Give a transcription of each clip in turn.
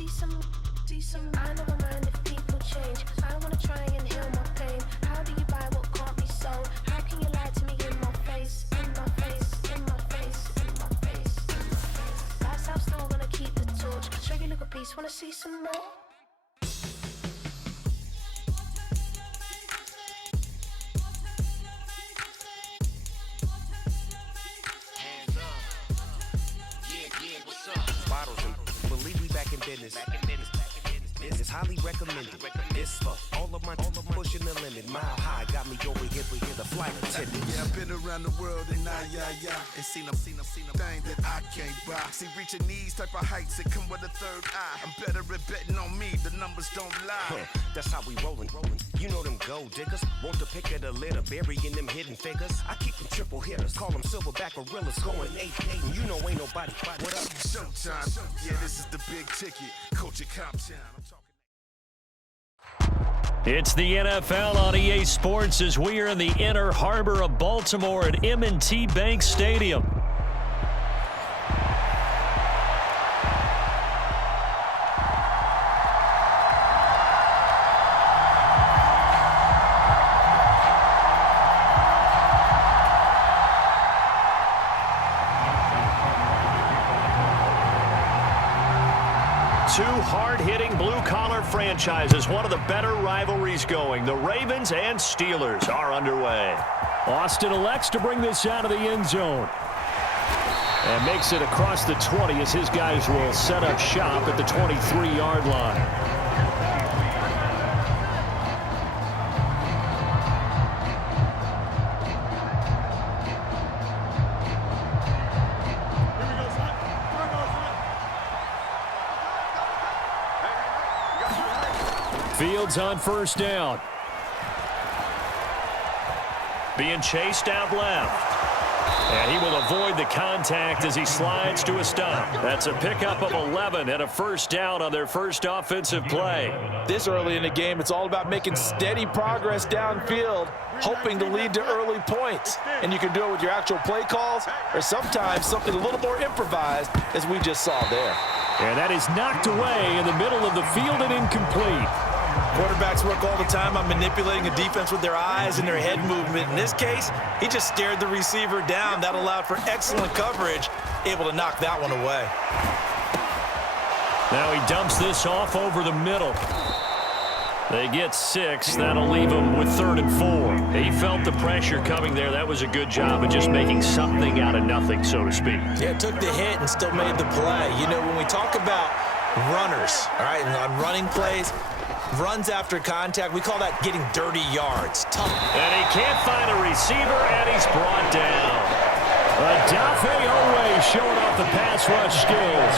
I never mind if people change. I wanna try and heal my pain. How do you buy what can't be sold? How can you lie to me in my face? In my face, in my face, in my face, in my face. That's how still gonna keep the torch. Show you a little piece, wanna see some more? Bottles and believe we back in business. It's highly recommended. It's for all of my pushing the limit. Mile high got me over here the flight attendant. Yeah, I've been around the world and and seen them thing that I can't buy. See, reaching these type of heights that come with a third eye. I'm better at betting on me. The numbers don't lie. That's how we rollin'. You know them gold diggers. Want to pick at a litter, burying them hidden figures. I keep them triple hitters. Call them silverback gorillas. Going 8-8, and you know ain't nobody. What up? Showtime. Yeah, this is the big ticket. Coach at Comptown. I'm talking. It's the NFL on EA Sports as we are in the inner harbor of Baltimore at M&T Bank Stadium. Two hard-hitting blue-collar franchises, one of the better rivalries going. The Ravens and Steelers are underway. Austin elects to bring this out of the end zone. And makes it across the 20 as his guys will set up shop at the 23-yard line. Fields on first down. Being chased out left. And he will avoid the contact as he slides to a stop. That's a pickup of 11 and a first down on their first offensive play. This early in the game, it's all about making steady progress downfield, hoping to lead to early points. And you can do it with your actual play calls or sometimes something a little more improvised, as we just saw there. And that is knocked away in the middle of the field and incomplete. Quarterbacks work all the time on manipulating a defense with their eyes and their head movement. In this case, he just stared the receiver down. That allowed for excellent coverage, able to knock that one away. Now he dumps this off over the middle. They get 6. That'll leave him with 3rd and 4. He felt the pressure coming there. That was a good job of just making something out of nothing, so to speak. Yeah, took the hit and still made the play. You know, when we talk about runners, all right, and on running plays, runs after contact, we call that getting dirty yards. Tough. And he can't find a receiver, and he's brought down. Adafe Owe showing off the pass rush skills.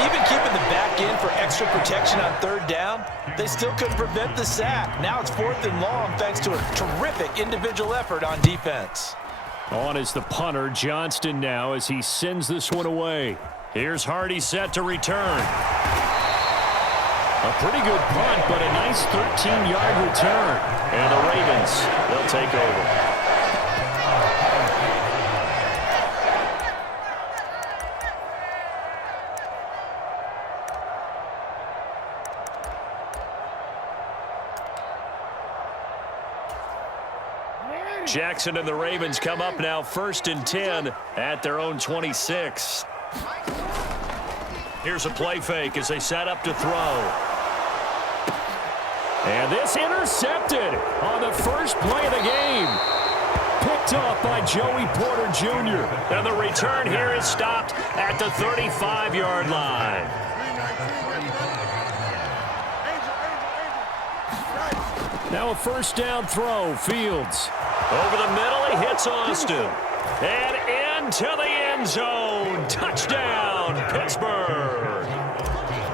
Even keeping the back end for extra protection on 3rd down, they still couldn't prevent the sack. Now it's 4th and long thanks to a terrific individual effort on defense. On is the punter, Johnston now, as he sends this one away. Here's Hardy set to return. A pretty good punt, but a nice 13-yard return. And the Ravens, they'll take over. Jackson and the Ravens come up now 1st and 10 at their own 26. Here's a play fake as they set up to throw. And this intercepted on the first play of the game. Picked off by Joey Porter Jr. And the return here is stopped at the 35-yard line. Now a first down throw, Fields. Over the middle, he hits Austin. And into the end zone. Touchdown, Pittsburgh.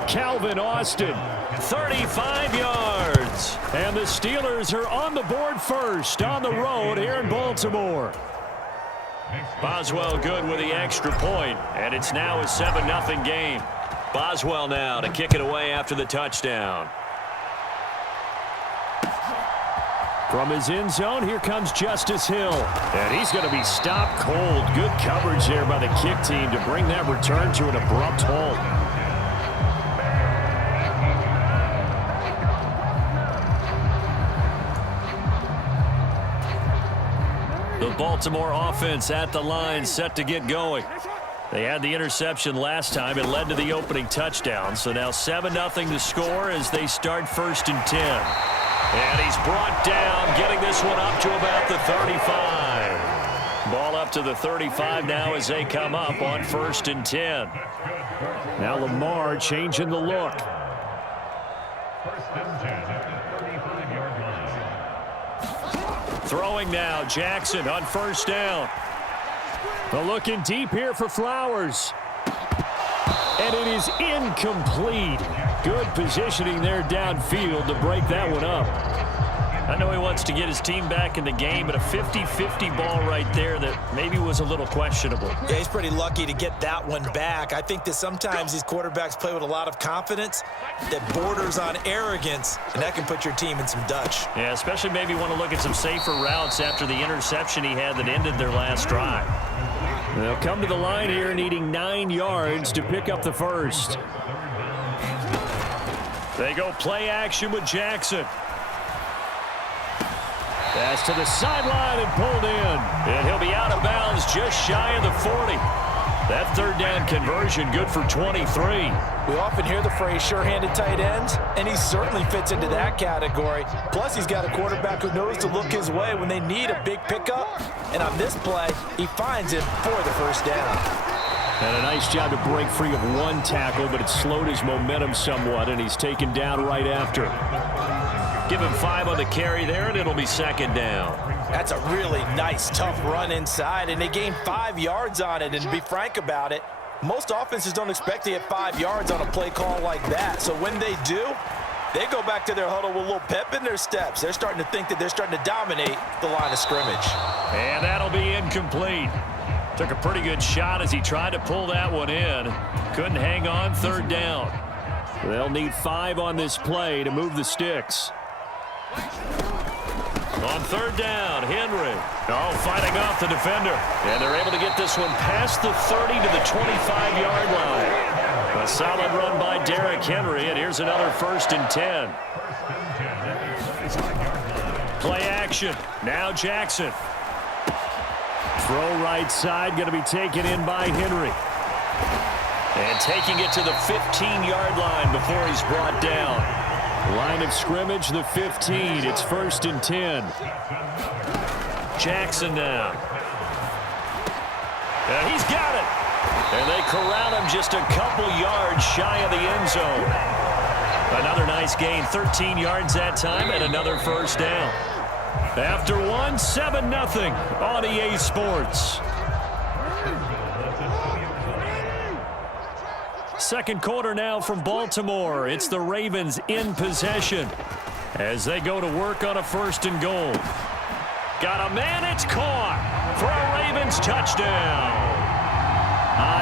Calvin Austin, 35 yards. And the Steelers are on the board first on the road here in Baltimore. Boswell good with the extra point, and it's now a 7-0 game. Boswell now to kick it away after the touchdown. From his end zone, here comes Justice Hill. And he's going to be stopped cold. Good coverage there by the kick team to bring that return to an abrupt halt. The Baltimore offense at the line, set to get going. They had the interception last time. It led to the opening touchdown. So now 7-0 to score as they start 1st and 10. And he's brought down, getting this one up to about the 35. Ball up to the 35 now as they come up on 1st and 10. Now Lamar changing the look. Throwing now, Jackson on 1st down. Well, looking deep here for Flowers. And it is incomplete. Good positioning there downfield to break that one up. I know he wants to get his team back in the game, but a 50-50 ball right there that maybe was a little questionable. Yeah, he's pretty lucky to get that one back. I think that sometimes these quarterbacks play with a lot of confidence that borders on arrogance, and that can put your team in some Dutch. Yeah, especially maybe want to look at some safer routes after the interception he had that ended their last drive. They'll come to the line here needing 9 yards to pick up the first. They go play action with Jackson. Pass to the sideline and pulled in. And he'll be out of bounds just shy of the 40. That 3rd down conversion good for 23. We often hear the phrase sure-handed tight ends, and he certainly fits into that category. Plus, he's got a quarterback who knows to look his way when they need a big pickup. And on this play, he finds it for the 1st down. And a nice job to break free of one tackle, but it slowed his momentum somewhat, and he's taken down right after. Give him 5 on the carry there, and it'll be 2nd down. That's a really nice, tough run inside, and they gained 5 yards on it. And to be frank about it, most offenses don't expect to get 5 yards on a play call like that. So when they do, they go back to their huddle with a little pep in their steps. They're starting to think that they're starting to dominate the line of scrimmage. And that'll be incomplete. Took a pretty good shot as he tried to pull that one in. Couldn't hang on, 3rd down. They'll need 5 on this play to move the sticks. On 3rd down, Henry. Oh, fighting off the defender. And they're able to get this one past the 30 to the 25-yard line. A solid run by Derrick Henry, and here's another 1st and 10. Play action. Now Jackson. Throw right side, going to be taken in by Henry. And taking it to the 15-yard line before he's brought down. Line of scrimmage, the 15. It's 1st and 10. Jackson now. And he's got it. And they corral him just a couple yards shy of the end zone. Another nice gain, 13 yards that time, and another 1st down. After one, 7-0 on EA Sports. Second quarter now from Baltimore. It's the Ravens in possession as they go to work on a 1st and goal. Got a man, it's caught for a Ravens touchdown.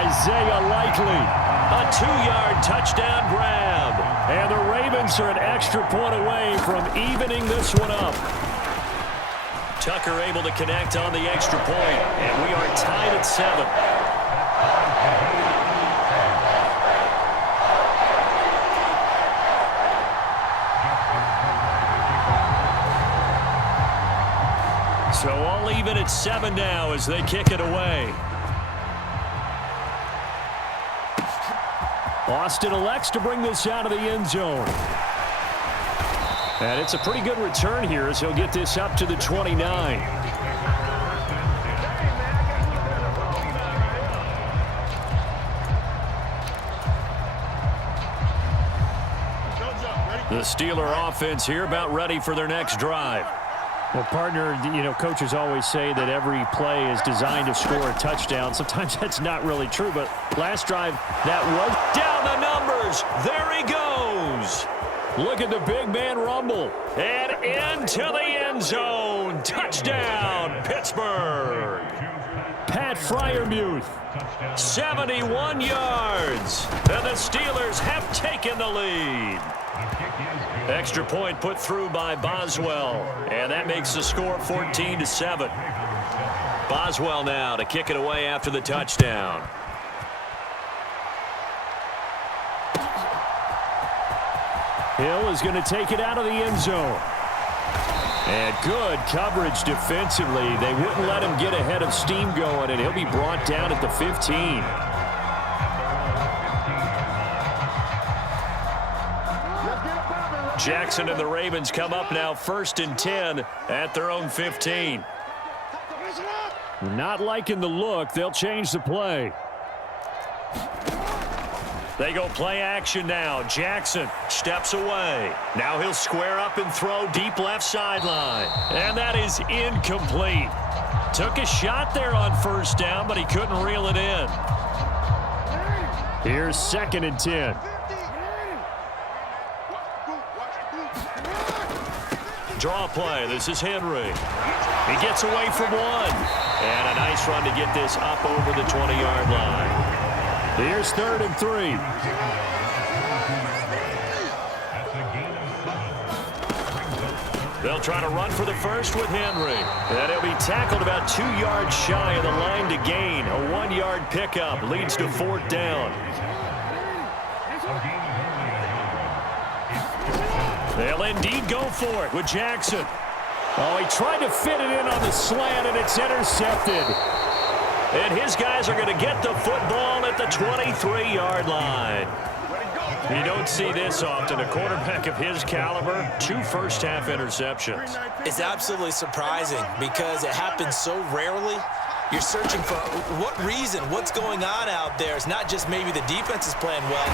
Isaiah Likely. A 2-yard touchdown grab. And the Ravens are an extra point away from evening this one up. Tucker able to connect on the extra point, and we are tied at 7. So all even at 7 now as they kick it away. Austin elects to bring this out of the end zone. And it's a pretty good return here as he'll get this up to the 29. The Steeler offense here about ready for their next drive. Well, partner, you know, coaches always say that every play is designed to score a touchdown. Sometimes that's not really true, but last drive, that was down the numbers. There he goes. Look at the big man rumble. And into the end zone. Touchdown, Pittsburgh. Pat Freiermuth. 71 yards. And the Steelers have taken the lead. Extra point put through by Boswell. And that makes the score 14-7. Boswell now to kick it away after the touchdown. Hill is going to take it out of the end zone. And good coverage defensively. They wouldn't let him get ahead of steam going, and he'll be brought down at the 15. Jackson and the Ravens come up now 1st and 10 at their own 15. Not liking the look. They'll change the play. They go play action now. Jackson steps away. Now he'll square up and throw deep left sideline. And that is incomplete. Took a shot there on 1st down, but he couldn't reel it in. Here's 2nd and 10. Draw play. This is Henry. He gets away from one. And a nice run to get this up over the 20-yard line. Here's 3rd and 3. They'll try to run for the first with Henry. And he'll be tackled about 2 yards shy of the line to gain. A 1-yard pickup leads to 4th down. They'll indeed go for it with Jackson. Oh, he tried to fit it in on the slant, and it's intercepted. And his guys are going to get the football at the 23-yard line. You don't see this often. A quarterback of his caliber, 2 first-half interceptions. It's absolutely surprising because it happens so rarely. You're searching for what reason, what's going on out there. It's not just maybe the defense is playing well.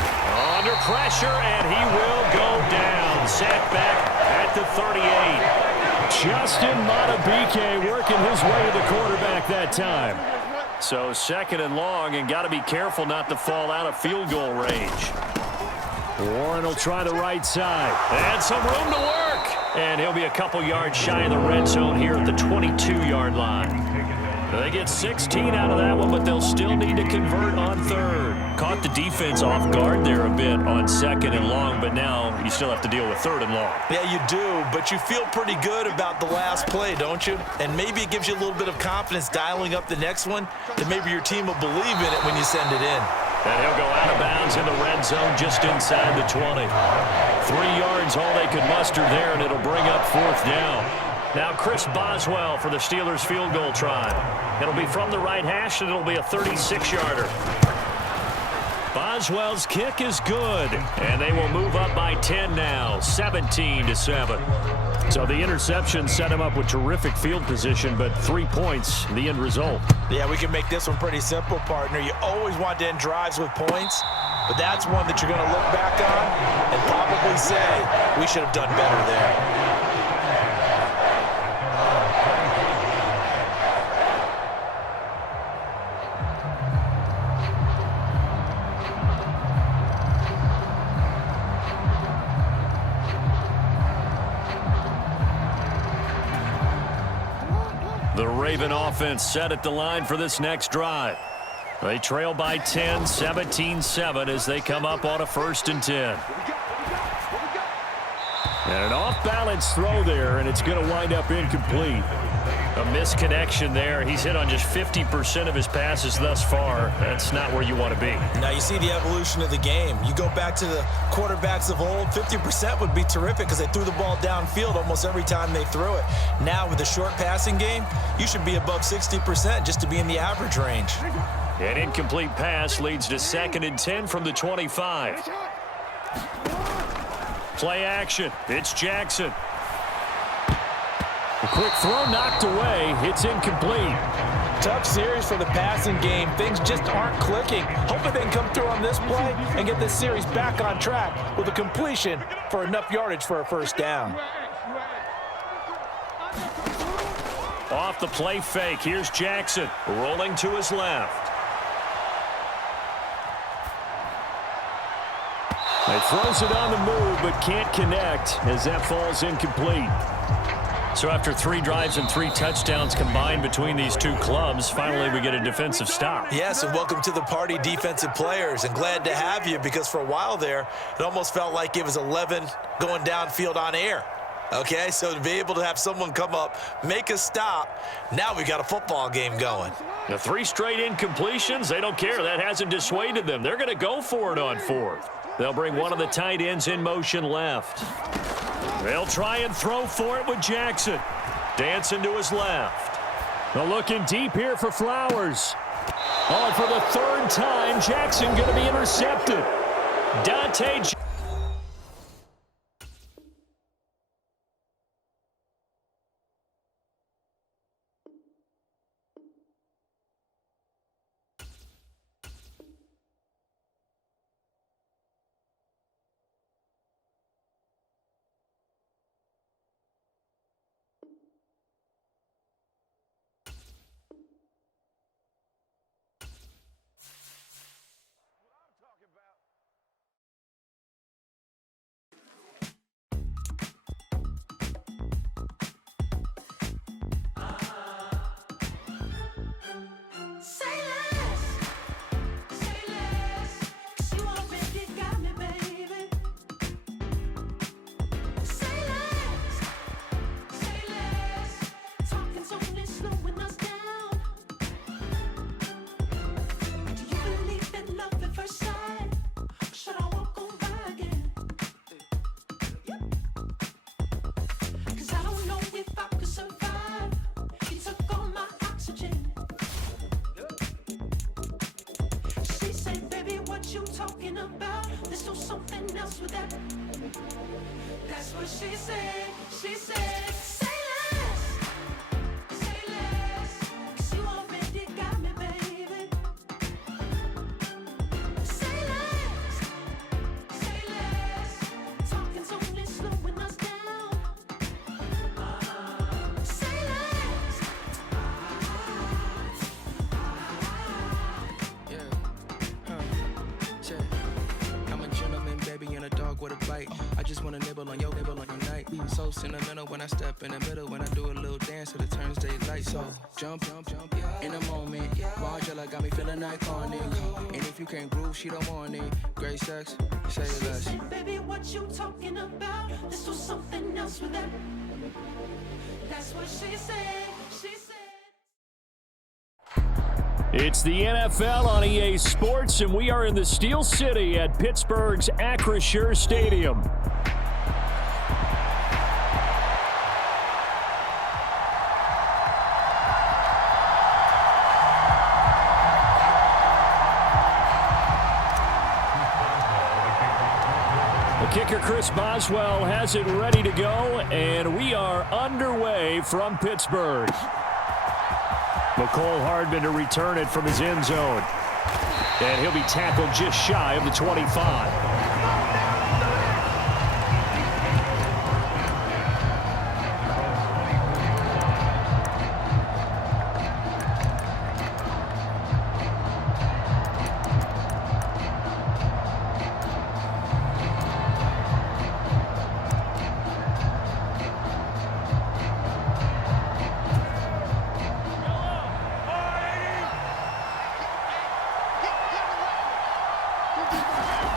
Under pressure, and he will go down. Sacked back at the 38. Justin Matabike working his way to the quarterback that time. So 2nd and long, and got to be careful not to fall out of field goal range. Warren will try the right side. And some room to work. And he'll be a couple yards shy of the red zone here at the 22-yard line. They get 16 out of that one, but they'll still need to convert on 3rd. Caught the defense off guard there a bit on 2nd and long, but now you still have to deal with 3rd and long. Yeah, you do, but you feel pretty good about the last play, don't you? And maybe it gives you a little bit of confidence dialing up the next one that maybe your team will believe in it when you send it in. And he'll go out of bounds in the red zone just inside the 20. 3 yards all they could muster there, and it'll bring up 4th down. Now Chris Boswell for the Steelers field goal try. It'll be from the right hash, and it'll be a 36-yarder. Boswell's kick is good, and they will move up by 10 now, 17-7. So the interception set him up with terrific field position, but 3 points, the end result. Yeah, we can make this one pretty simple, partner. You always want to end drives with points, but that's one that you're going to look back on and probably say, we should have done better there. The Raven offense set at the line for this next drive. They trail by 10, 17-7 as they come up on a 1st and 10. And an off-balance throw there, and it's going to wind up incomplete. A misconnection there. He's hit on just 50% of his passes thus far. That's not where you want to be. Now you see the evolution of the game. You go back to the quarterbacks of old, 50% would be terrific because they threw the ball downfield almost every time they threw it. Now with the short passing game, you should be above 60% just to be in the average range. An incomplete pass leads to 2nd and 10 from the 25. Play action. It's Jackson. A quick throw knocked away. It's incomplete. Tough series for the passing game. Things just aren't clicking. Hoping they can come through on this play and get this series back on track with a completion for enough yardage for a 1st down. Off the play fake. Here's Jackson rolling to his left. He throws it on the move, but can't connect as that falls incomplete. So after 3 drives and 3 touchdowns combined between these two clubs, finally we get a defensive stop. Yes, and welcome to the party, defensive players, and glad to have you because for a while there, it almost felt like it was 11 going downfield on air. Okay, so to be able to have someone come up, make a stop, now we got a football game going. The 3 straight incompletions, they don't care. That hasn't dissuaded them. They're going to go for it on 4th. They'll bring one of the tight ends in motion left. They'll try and throw for it with Jackson. Dancing to his left. They're looking deep here for Flowers. Oh, and for the third time, Jackson going to be intercepted. Dante. That's what she said. She said, say less. Say less. 'Cause you already got me, baby. Say less. Say less. Talking's only slowing us down. Say less. I'm a gentleman, baby, and a dog with a bite. I just wanna nibble on your night. So sentimental when I step in the middle. When I do a little dance till it turns daylight. So jump, in a moment. Margella got me feeling iconic. And if you can't groove, she don't want it. Great sex, say less. She said, baby, what you talking about? This was something else with that. That's what she said. She said. It's the NFL on EA Sports, and we are in the Steel City at Pittsburgh's Acrisure Stadium. The kicker, Chris Boswell, has it ready to go, and we are underway from Pittsburgh. McCole Hardman to return it from his end zone. And he'll be tackled just shy of the 25.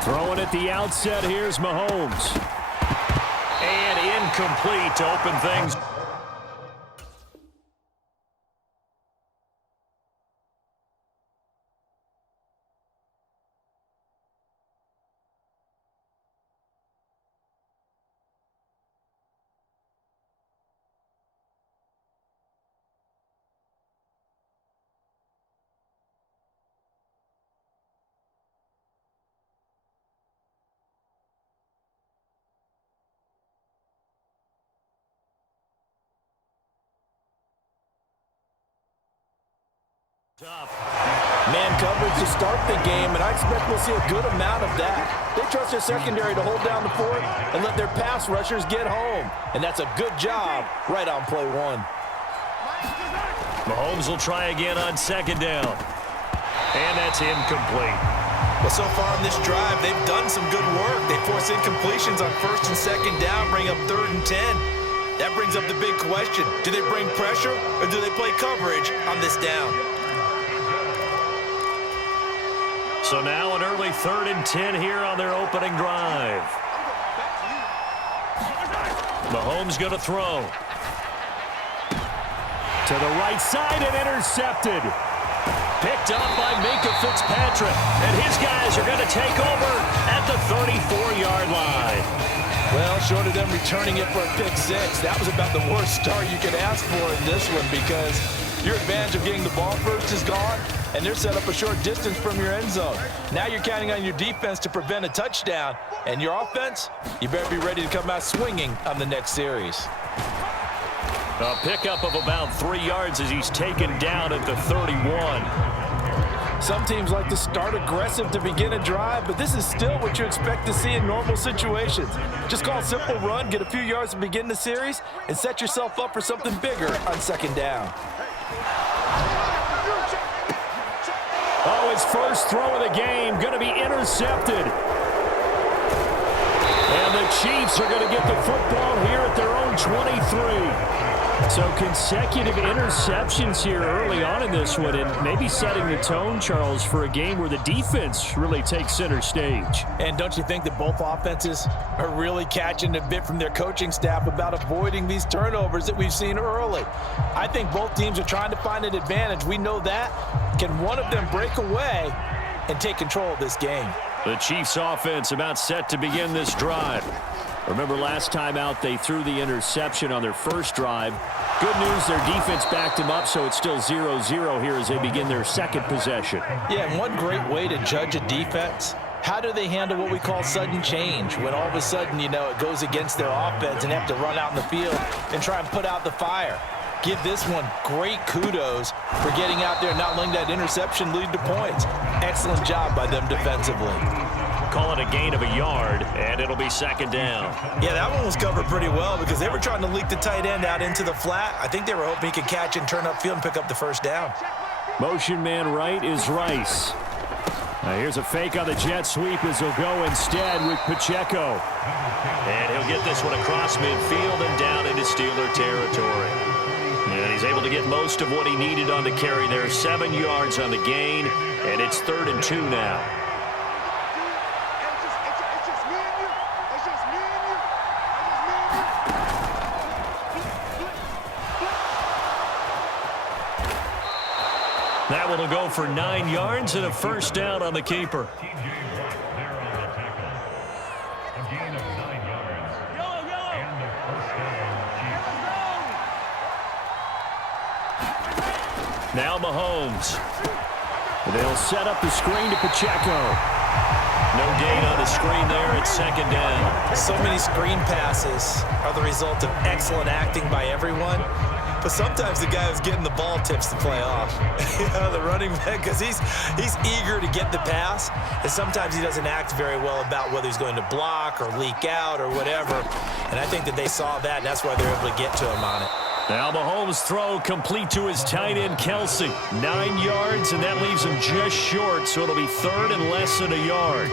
Throwing at the outset, here's Mahomes. And incomplete to open things. Man coverage to start the game, and I expect we'll see a good amount of that. They trust their secondary to hold down the fort and let their pass rushers get home. And that's a good job right on play one. Mahomes will try again on second down. And that's incomplete. Well, so far on this drive, they've done some good work. They force incompletions on first and second down, bring up 3rd and 10. That brings up the big question. Do they bring pressure or do they play coverage on this down? So now an early 3rd and 10 here on their opening drive. Mahomes going to throw. To the right side and intercepted. Picked up by Minkah Fitzpatrick. And his guys are going to take over at the 34-yard line. Well, short of them returning it for a pick six, that was about the worst start you could ask for in this one because your advantage of getting the ball first is gone, and they're set up a short distance from your end zone. Now you're counting on your defense to prevent a touchdown, and your offense, you better be ready to come out swinging on the next series. A pickup of about 3 yards as he's taken down at the 31. Some teams like to start aggressive to begin a drive, but this is still what you expect to see in normal situations. Just call a simple run, get a few yards to begin the series, and set yourself up for something bigger on second down. Oh, his first throw of the game going to be intercepted. And the Chiefs are going to get the football here at their own 23. So consecutive interceptions here early on in this one, and maybe setting the tone, Charles, for a game where the defense really takes center stage. And don't you think that both offenses are really catching a bit from their coaching staff about avoiding these turnovers that we've seen early? I think both teams are trying to find an advantage. We know that. Can one of them break away and take control of this game? The Chiefs offense about set to begin this drive. Remember last time out they threw the interception on their first drive. Good news, their defense backed him up, so it's still 0-0 here as they begin their second possession. Yeah, and one great way to judge a defense, how do they handle what we call sudden change? When all of a sudden, it goes against their offense and they have to run out in the field and try and put out the fire. Give this one great kudos for getting out there and not letting that interception lead to points. Excellent job by them defensively. Call it a gain of a yard, and it'll be second down. Yeah, that one was covered pretty well because they were trying to leak the tight end out into the flat. I think they were hoping he could catch and turn upfield and pick up the first down. Motion man right is Rice. Now here's a fake on the jet sweep as he'll go instead with Pacheco. And he'll get this one across midfield and down into Steeler territory. And he's able to get most of what he needed on the carry there. 7 yards on the gain, and it's 3rd and 2 now. That one will go for 9 yards and a first down on the keeper. Now Mahomes. They'll set up the screen to Pacheco. No gain on the screen there. It's second down. So many screen passes are the result of excellent acting by everyone. But sometimes the guy who's getting the ball tips the play off. The running back, because he's eager to get the pass, and sometimes he doesn't act very well about whether he's going to block or leak out or whatever. And I think that they saw that, and that's why they're able to get to him on it. Now Mahomes' throw complete to his tight end, Kelsey. 9 yards, and that leaves him just short, so it'll be 3rd and less than a yard.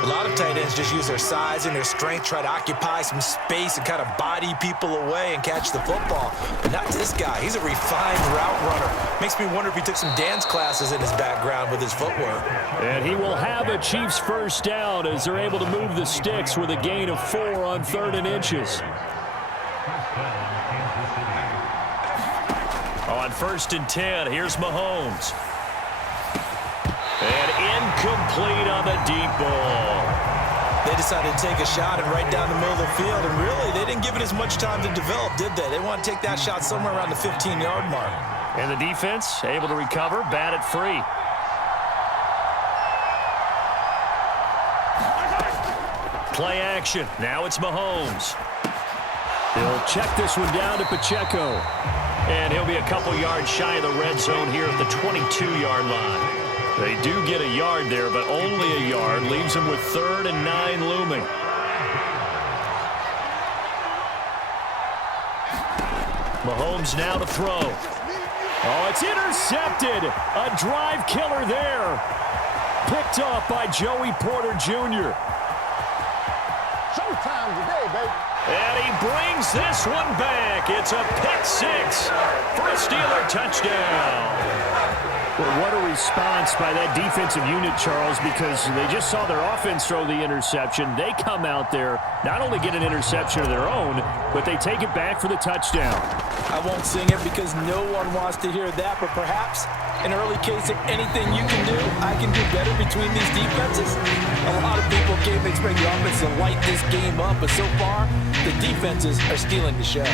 A lot of tight ends just use their size and their strength, try to occupy some space and kind of body people away and catch the football. But not this guy. He's a refined route runner. Makes me wonder if he took some dance classes in his background with his footwork. And he will have a Chiefs first down as they're able to move the sticks with a gain of 4 on 3rd and inches. On 1st and 10, here's Mahomes. And incomplete on the deep ball. They decided to take a shot and right down the middle of the field, and really, they didn't give it as much time to develop, did they? They want to take that shot somewhere around the 15-yard mark. And the defense able to recover, bat it free. Play action. Now it's Mahomes. He'll check this one down to Pacheco. And he'll be a couple yards shy of the red zone here at the 22-yard line. They do get a yard there, but only a yard. Leaves them with 3rd and 9 looming. Mahomes now to throw. Oh, it's intercepted. A drive killer there. Picked up by Joey Porter Jr. Showtime today, baby. And he brings this one back. It's a pick 6 for a Steeler touchdown. Well, what a response by that defensive unit, Charles, because they just saw their offense throw the interception. They come out there, not only get an interception of their own, but they take it back for the touchdown. I won't sing it because no one wants to hear that, but perhaps an early case of anything you can do, I can do better between these defenses. A lot of people came expect the offense to light this game up, but so far, the defenses are stealing the show.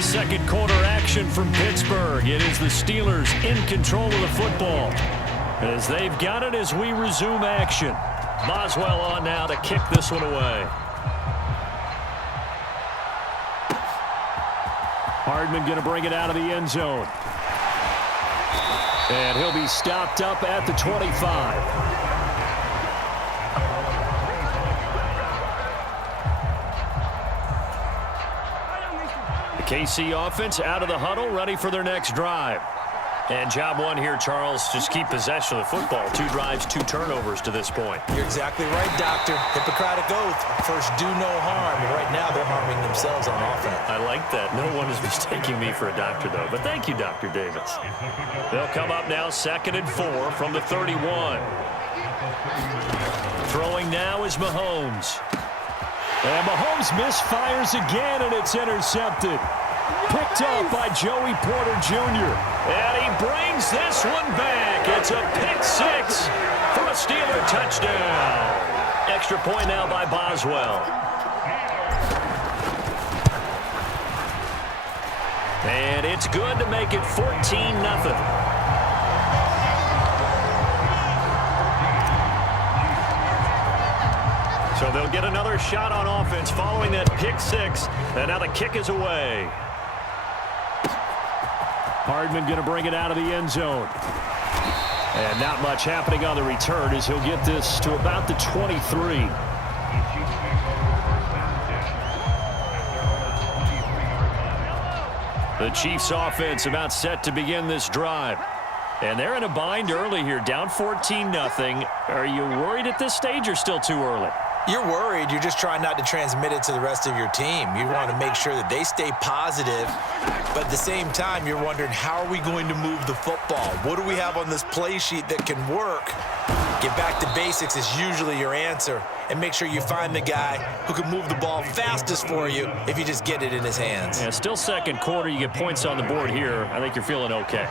Second quarter action from Pittsburgh. It is the Steelers in control of the football as they've got it as we resume action. Boswell on now to kick this one away. Hardman going to bring it out of the end zone. And he'll be stopped up at the 25. KC offense out of the huddle, ready for their next drive. And job one here, Charles, just keep possession of the football. 2 drives, 2 turnovers to this point. You're exactly right, Doctor. Hippocratic oath. First, do no harm. And right now, they're harming themselves on offense. I like that. No one is mistaking me for a doctor, though. But thank you, Dr. Davis. They'll come up now 2nd and 4 from the 31. Throwing now is Mahomes. And Mahomes misfires again, and it's intercepted. Picked up by Joey Porter Jr. And he brings this one back. It's a pick 6 for a Steeler touchdown. Extra point now by Boswell. And it's good to make it 14-0. So they'll get another shot on offense following that pick 6. And now the kick is away. Hardman going to bring it out of the end zone. And not much happening on the return as he'll get this to about the 23. The Chiefs offense about set to begin this drive. And they're in a bind early here, down 14-0. Are you worried at this stage or still too early? You're worried. You're just trying not to transmit it to the rest of your team. You want to make sure that they stay positive. But at the same time, you're wondering, how are we going to move the football? What do we have on this play sheet that can work? Get back to basics is usually your answer. And make sure you find the guy who can move the ball fastest for you if you just get it in his hands. Yeah, still second quarter. You get points on the board here. I think you're feeling okay.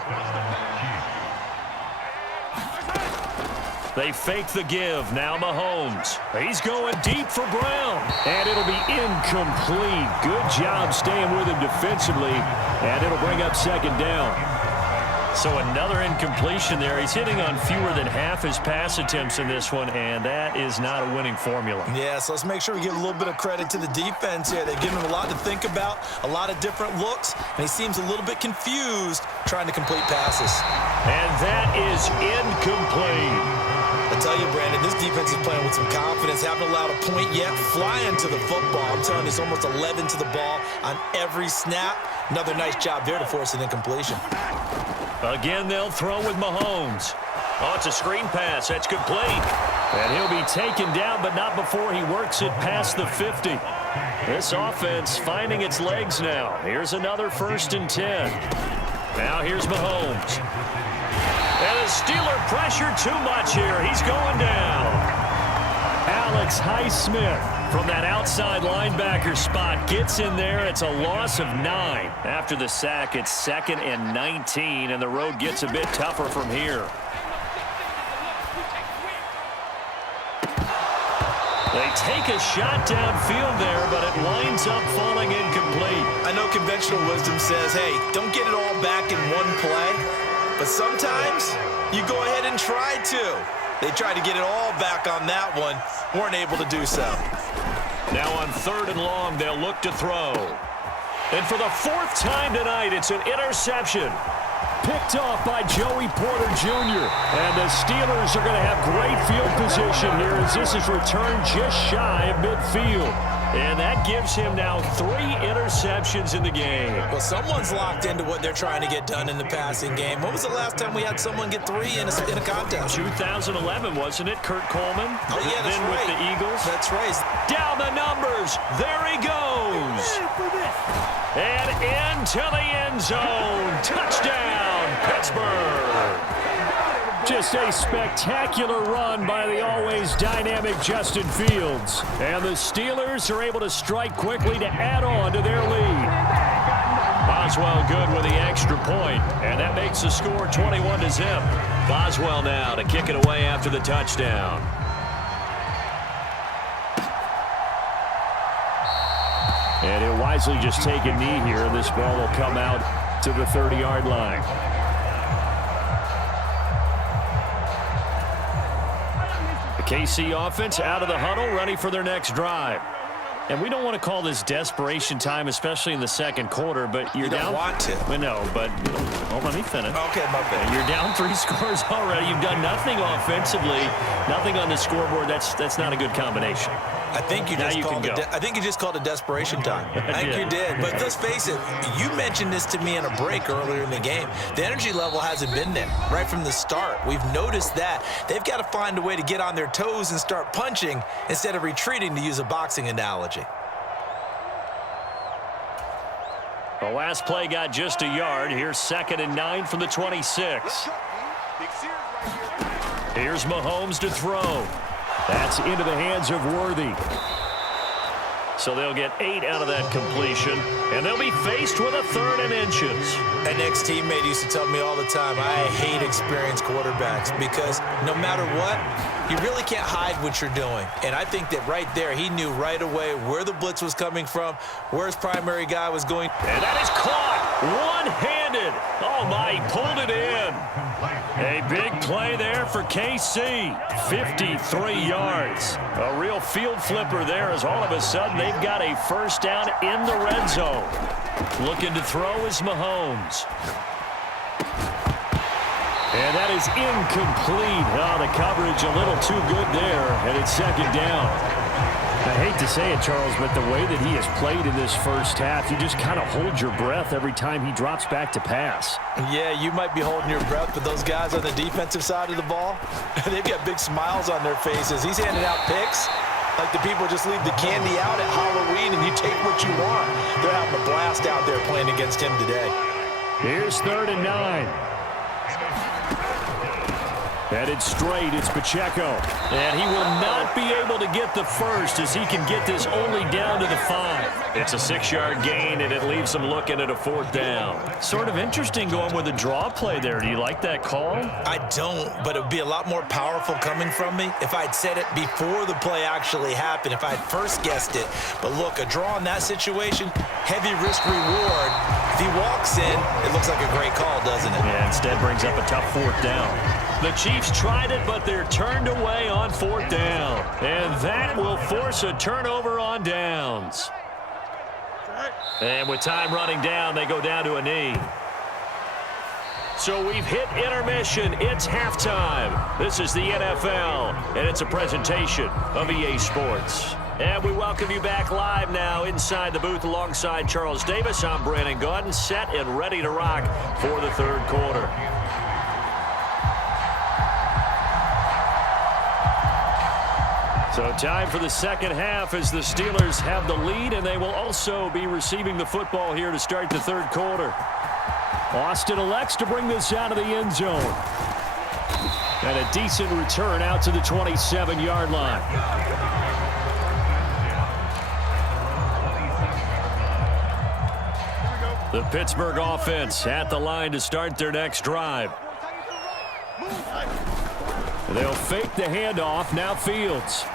They fake the give. Now Mahomes. He's going deep for Brown. And it'll be incomplete. Good job staying with him defensively. And it'll bring up 2nd down. So another incompletion there. He's hitting on fewer than half his pass attempts in this one, and that is not a winning formula. Yeah, so let's make sure we give a little bit of credit to the defense here. They've given him a lot to think about, a lot of different looks, and he seems a little bit confused trying to complete passes. And that is incomplete. I tell you, Brandon, this defense is playing with some confidence. Haven't allowed a point yet. Flying to the football. I'm telling you, it's almost 11 to the ball on every snap. Another nice job there to force an incompletion. Again, they'll throw with Mahomes. Oh, it's a screen pass. That's complete. And he'll be taken down, but not before he works it past the 50. This offense finding its legs now. Here's another 1st and 10. Now here's Mahomes. And the Steeler pressure too much here. He's going down. Alex Highsmith from that outside linebacker spot gets in there. It's a loss of 9. After the sack, it's 2nd and 19, and the road gets a bit tougher from here. They take a shot downfield there, but it winds up falling incomplete. I know conventional wisdom says, hey, don't get it all back in one play. But sometimes you go ahead and try to. They tried to get it all back on that one. Weren't able to do so. Now on 3rd and long, they'll look to throw. And for the 4th time tonight, it's an interception. Picked off by Joey Porter Jr. And the Steelers are going to have great field position here as this is returned just shy of midfield. And that gives him now 3 interceptions in the game. Well, someone's locked into what they're trying to get done in the passing game. When was the last time we had someone get 3 in a contest? 2011, wasn't it? Kurt Coleman? Oh, yeah, that's then right. with the Eagles. That's right. Down the numbers. There he goes. And into the end zone. Touchdown, Pittsburgh. Just a spectacular run by the always dynamic Justin Fields. And the Steelers are able to strike quickly to add on to their lead. Boswell good with the extra point, and that makes the score 21-0. Boswell now to kick it away after the touchdown. And he'll wisely just take a knee here. This ball will come out to the 30-yard line. The KC offense out of the huddle, ready for their next drive. And we don't want to call this desperation time, especially in the second quarter, but you're down. You don't want to. Well, no, but well, let me finish. Okay, my bad. You're down 3 scores already. You've done nothing offensively, nothing on the scoreboard. That's not a good combination. I think you just called it desperation time. I think you did. But let's face it, you mentioned this to me in a break earlier in the game. The energy level hasn't been there right from the start. We've noticed that. They've got to find a way to get on their toes and start punching instead of retreating, to use a boxing analogy. The last play got just a yard. Here's 2nd and 9 from the 26. Here's Mahomes to throw. That's into the hands of Worthy. So they'll get 8 out of that completion, and they'll be faced with a 3rd and inches. An ex-teammate used to tell me all the time, I hate experienced quarterbacks because no matter what, you really can't hide what you're doing. And I think that right there, he knew right away where the blitz was coming from, where his primary guy was going. And that is caught one-handed. Oh, my, he pulled it in. A big play there for KC. 53 yards. A real field flipper there as all of a sudden they've got a first down in the red zone. Looking to throw is Mahomes. And that is incomplete. Oh, the coverage a little too good there, and it's 2nd down. I hate to say it, Charles, but the way that he has played in this first half, you just kind of hold your breath every time he drops back to pass. Yeah, you might be holding your breath, but those guys on the defensive side of the ball, they've got big smiles on their faces. He's handing out picks like the people just leave the candy out at Halloween and you take what you want. They're having a blast out there playing against him today. Here's 3rd and 9. Headed straight, it's Pacheco. And he will not be able to get the first as he can get this only down to the 5. It's a 6-yard gain, and it leaves him looking at a 4th down. Sort of interesting going with a draw play there. Do you like that call? I don't, but it would be a lot more powerful coming from me if I'd said it before the play actually happened, if I'd first guessed it. But look, a draw in that situation, heavy risk reward. If he walks in, it looks like a great call, doesn't it? Yeah, instead brings up a tough 4th down. The Chiefs tried it, but they're turned away on 4th down. And that will force a turnover on downs. And with time running down, they go down to a knee. So we've hit intermission. It's halftime. This is the NFL, and it's a presentation of EA Sports. And we welcome you back live now inside the booth alongside Charles Davis. I'm Brandon Gaudin, set and ready to rock for the 3rd quarter. So time for the 2nd half as the Steelers have the lead, and they will also be receiving the football here to start the 3rd quarter. Austin elects to bring this out of the end zone. And a decent return out to the 27-yard line. The Pittsburgh offense at the line to start their next drive. They'll fake the handoff. Now Fields.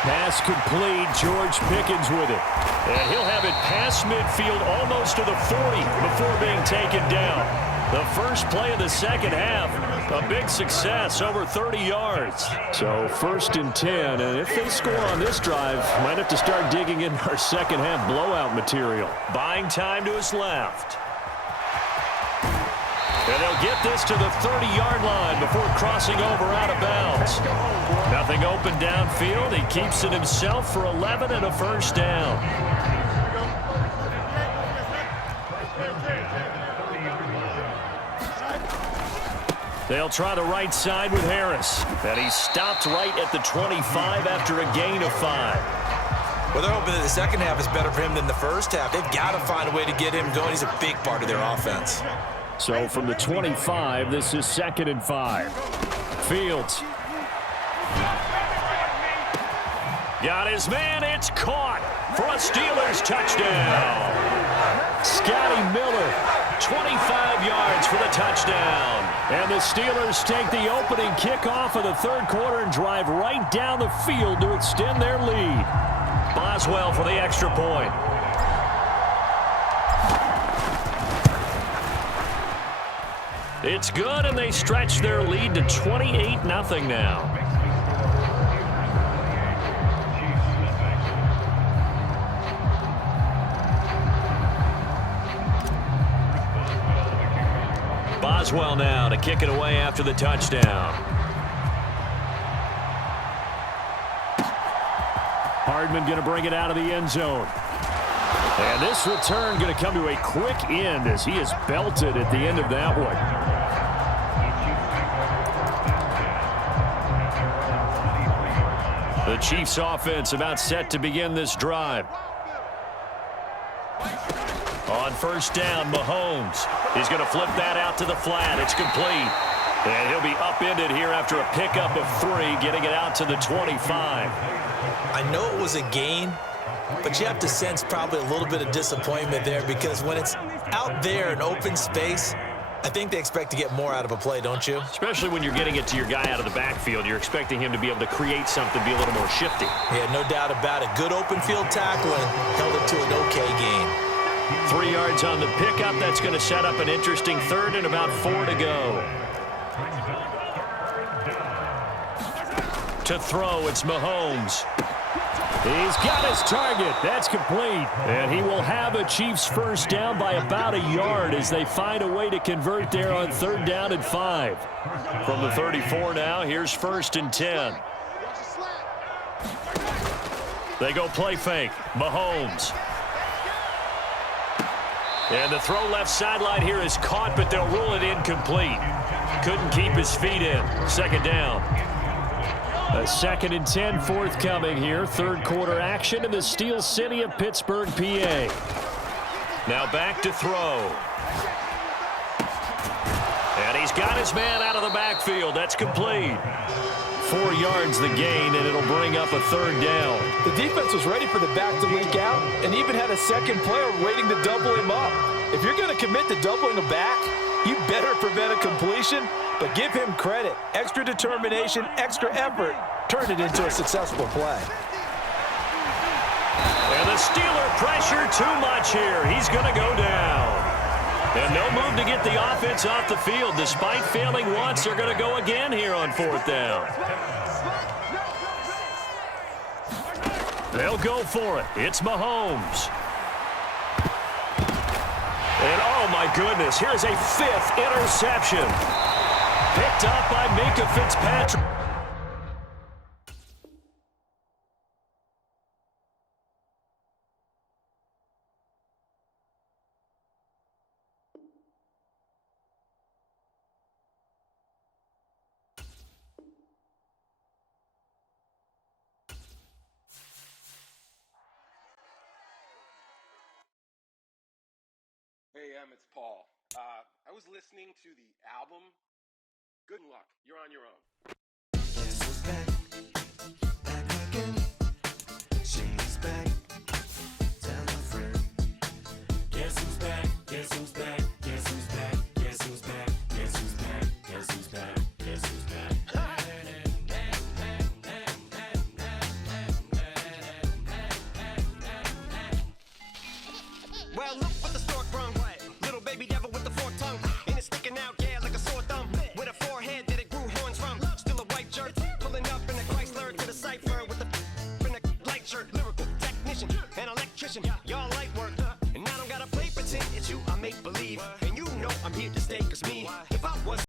Pass complete. George Pickens with it. And he'll have it past midfield almost to the 40 before being taken down. The first play of the 2nd half, a big success, over 30 yards. So 1st and 10, and if they score on this drive, might have to start digging in our 2nd half blowout material. Buying time to his left. And they'll get this to the 30-yard line before crossing over out of bounds. Nothing open downfield. He keeps it himself for 11 and a first down. They'll try the right side with Harris. And he stopped right at the 25 after a gain of 5. Well, they're hoping that the 2nd half is better for him than the 1st half. They've got to find a way to get him going. He's a big part of their offense. So from the 25, this is 2nd and 5. Fields. Got his man. It's caught for a Steelers touchdown. Scotty Miller, 25 yards for the touchdown. And the Steelers take the opening kickoff of the 3rd quarter and drive right down the field to extend their lead. Boswell for the extra point. It's good, and they stretch their lead to 28-0 now. Boswell now to kick it away after the touchdown. Hardman going to bring it out of the end zone. And this return going to come to a quick end as he is belted at the end of that one. The Chiefs offense about set to begin this drive. On first down, Mahomes. He's going to flip that out to the flat. It's complete. And he'll be upended here after a pickup of 3, getting it out to the 25. I know it was a gain, but you have to sense probably a little bit of disappointment there because when it's out there in open space, I think they expect to get more out of a play, don't you? Especially when you're getting it to your guy out of the backfield. You're expecting him to be able to create something, be a little more shifty. Yeah, no doubt about it. Good open field tackle and held it to an okay gain. 3 yards on the pickup. That's going to set up an interesting third and about 4 to go. To throw, it's Mahomes. He's got his target. That's complete. And he will have a Chiefs first down by about a yard as they find a way to convert there on 3rd down and 5. From the 34 now, here's 1st and 10. They go play fake. Mahomes. And the throw left sideline here is caught, but they'll rule it incomplete. Couldn't keep his feet in. 2nd down. A 2nd and 10 forthcoming here. 3rd quarter action in the Steel City of Pittsburgh, PA. Now back to throw. And he's got his man out of the backfield. That's complete. 4 yards the gain, and it'll bring up a 3rd down. The defense was ready for the back to leak out and even had a second player waiting to double him up. If you're going to commit to doubling a back, you better prevent a completion, but give him credit. Extra determination, extra effort, turn it into a successful play. And the Steeler pressure too much here. He's going to go down. And no move to get the offense off the field. Despite failing once, they're going to go again here on 4th down. They'll go for it. It's Mahomes. And oh my goodness, here's a 5th interception. Picked up by Minka Fitzpatrick. Hey, it's Paul. I was listening to the album. Good luck. You're on your own. Guess who's back? Back again. She's back. Tell a friend. Guess who's back? Guess who's back? Guess who's back? Guess who's back? Guess who's back? Guess who's back? Guess who's back? Well, look what the stork brung. Little baby devil with the forked tongue. And it's sticking out, yeah, like a sore thumb. With a forehead that it grew horns from. Still a white shirt. Pulling up in a Chrysler to the cipher with the in a light shirt. Lyrical technician, an electrician. Y'all light work. And I don't gotta play pretend. It's you I make believe. And you know I'm here to stay, 'cause me.